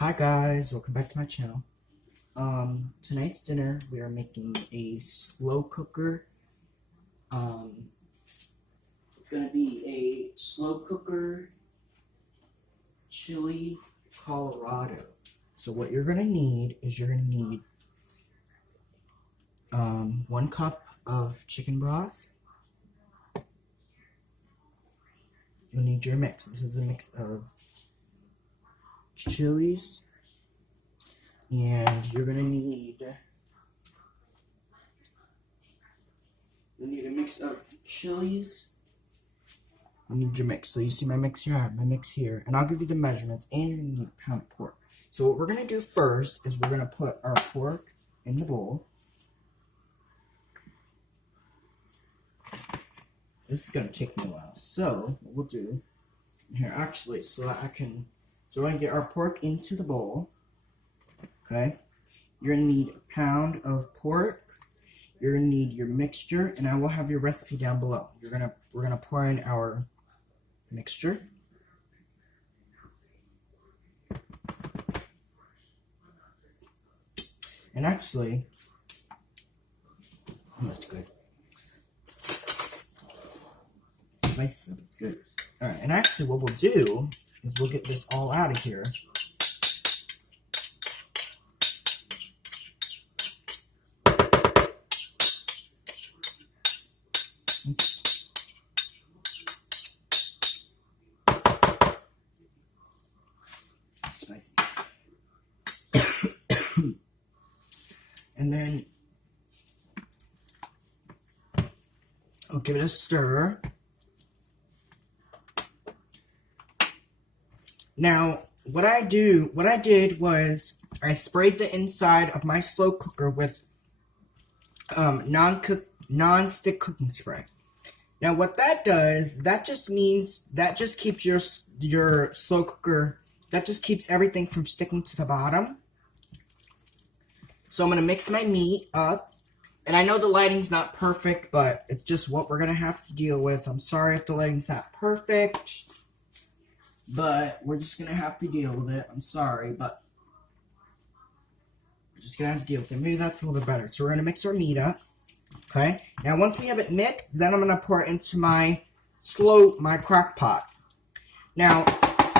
Hi guys, welcome back to my channel. Tonight's dinner we are making a slow cooker. It's gonna be a slow cooker chili Colorado. So what you're gonna need is 1 cup of chicken broth. You'll need your mix. This is a mix of chilies, and you'll need a mix of chilies. You need your mix. So you see my mix here, I have my mix here, and I'll give you the measurements, and you're gonna need a pound of pork. So what we're gonna do first is we're gonna put our pork in the bowl. This is gonna take me a while. So what we'll do here, actually, so we're gonna get our pork into the bowl. Okay, you're gonna need a pound of pork. You're gonna need your mixture, and I will have your recipe down below. We're gonna pour in our mixture. And actually, that's good. Spicy, that's good. All right, and actually, what we'll do is we'll get this all out of here. Oops. Spicy. And then I'll give it a stir. Now, what I did was I sprayed the inside of my slow cooker with non-stick cooking spray. Now, what that does, that just keeps your slow cooker, that just keeps everything from sticking to the bottom. So I'm gonna mix my meat up, and I know the lighting's not perfect, but it's just what we're gonna have to deal with. I'm sorry if the lighting's not perfect, but we're just gonna have to deal with it. I'm sorry, but we're just gonna have to deal with it. Maybe that's a little bit better. So we're gonna mix our meat up. Okay. Now once we have it mixed, then I'm gonna pour it into my Crock-Pot. Now,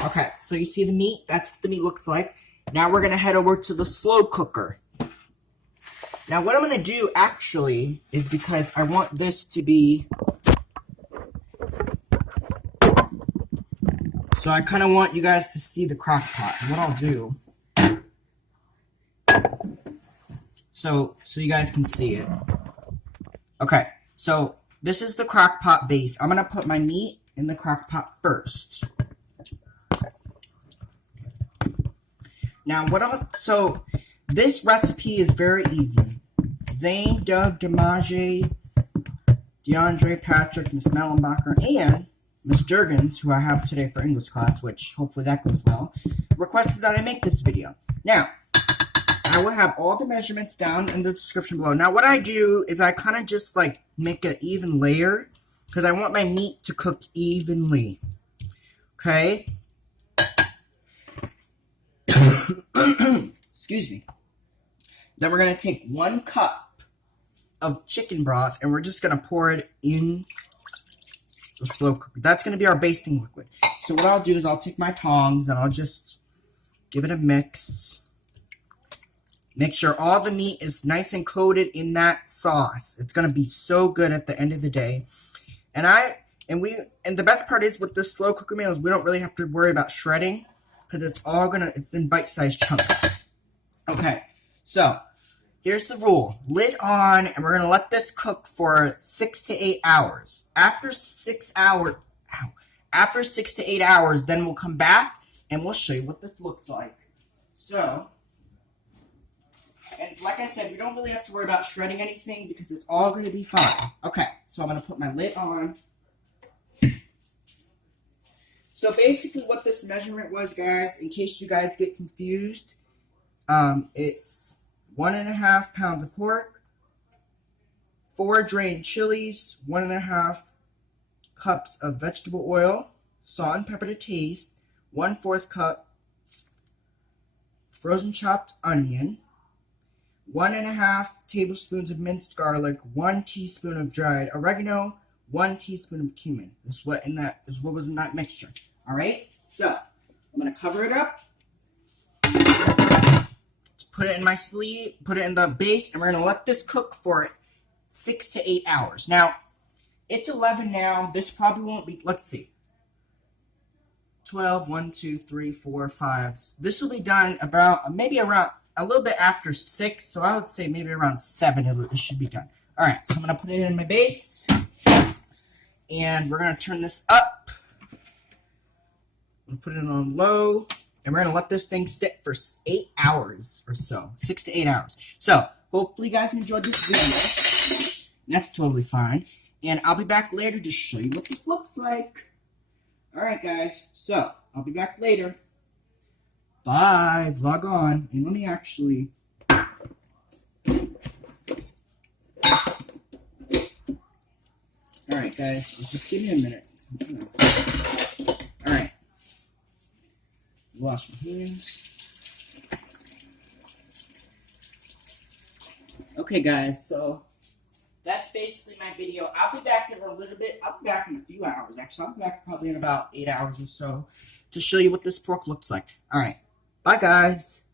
okay, so you see the meat? That's what the meat looks like. Now we're gonna head over to the slow cooker. Now what I'm gonna do actually is, because I want this to be, so I kind of want you guys to see the Crock-Pot. And what I'll do, so you guys can see it. Okay, so this is the Crock-Pot base. I'm gonna put my meat in the Crock-Pot first. Now so this recipe is very easy. Zane, Doug, DeMage, DeAndre, Patrick, Miss Mellenbacher, and Miss Jurgens, who I have today for English class, which hopefully that goes well, requested that I make this video. Now, I will have all the measurements down in the description below. Now, what I do is I kind of just like make an even layer, because I want my meat to cook evenly. Okay? Excuse me. Then we're going to take 1 cup of chicken broth, and we're just going to pour it in the slow cooker. That's going to be our basting liquid. So what I'll do is I'll take my tongs and I'll just give it a mix. Make sure all the meat is nice and coated in that sauce. It's going to be so good at the end of the day. And the best part is with this slow cooker meal is we don't really have to worry about shredding, because it's in bite-sized chunks. Okay, so here's the rule. Lid on, and we're going to let this cook for 6 to 8 hours. After 6 to 8 hours, then we'll come back and we'll show you what this looks like. So, and like I said, we don't really have to worry about shredding anything because it's all going to be fine. Okay, so I'm going to put my lid on. So basically what this measurement was, guys, in case you guys get confused, it's 1.5 pounds of pork, 4 drained chilies, 1.5 cups of vegetable oil, salt and pepper to taste, 1/4 cup frozen chopped onion, 1.5 tablespoons of minced garlic, 1 teaspoon of dried oregano, 1 teaspoon of cumin. This is what was in that mixture. All right. So I'm gonna cover it up. Put it in my sleeve. Put it in the base, and we're gonna let this cook for 6 to 8 hours. Now it's 11 now. This probably won't be. Let's see. 12, 1, 2, 3, 4, 5. This will be done maybe around a little bit after 6, so I would say maybe around 7 it should be done. All right, so I'm going to put it in my base, and we're going to turn this up. I'm going to put it on low, and we're going to let this thing sit for 8 hours or so, 6 to 8 hours. So hopefully you guys enjoyed this video. That's totally fine, and I'll be back later to show you what this looks like. Alright guys, so I'll be back later. Bye, vlog on. And let me actually... Alright guys, just give me a minute. Alright. Wash my hands. Okay guys, so... that's basically my video. I'll be back in a little bit. I'll be back in a few hours, actually. I'll be back probably in about 8 hours or so to show you what this pork looks like. All right. Bye, guys.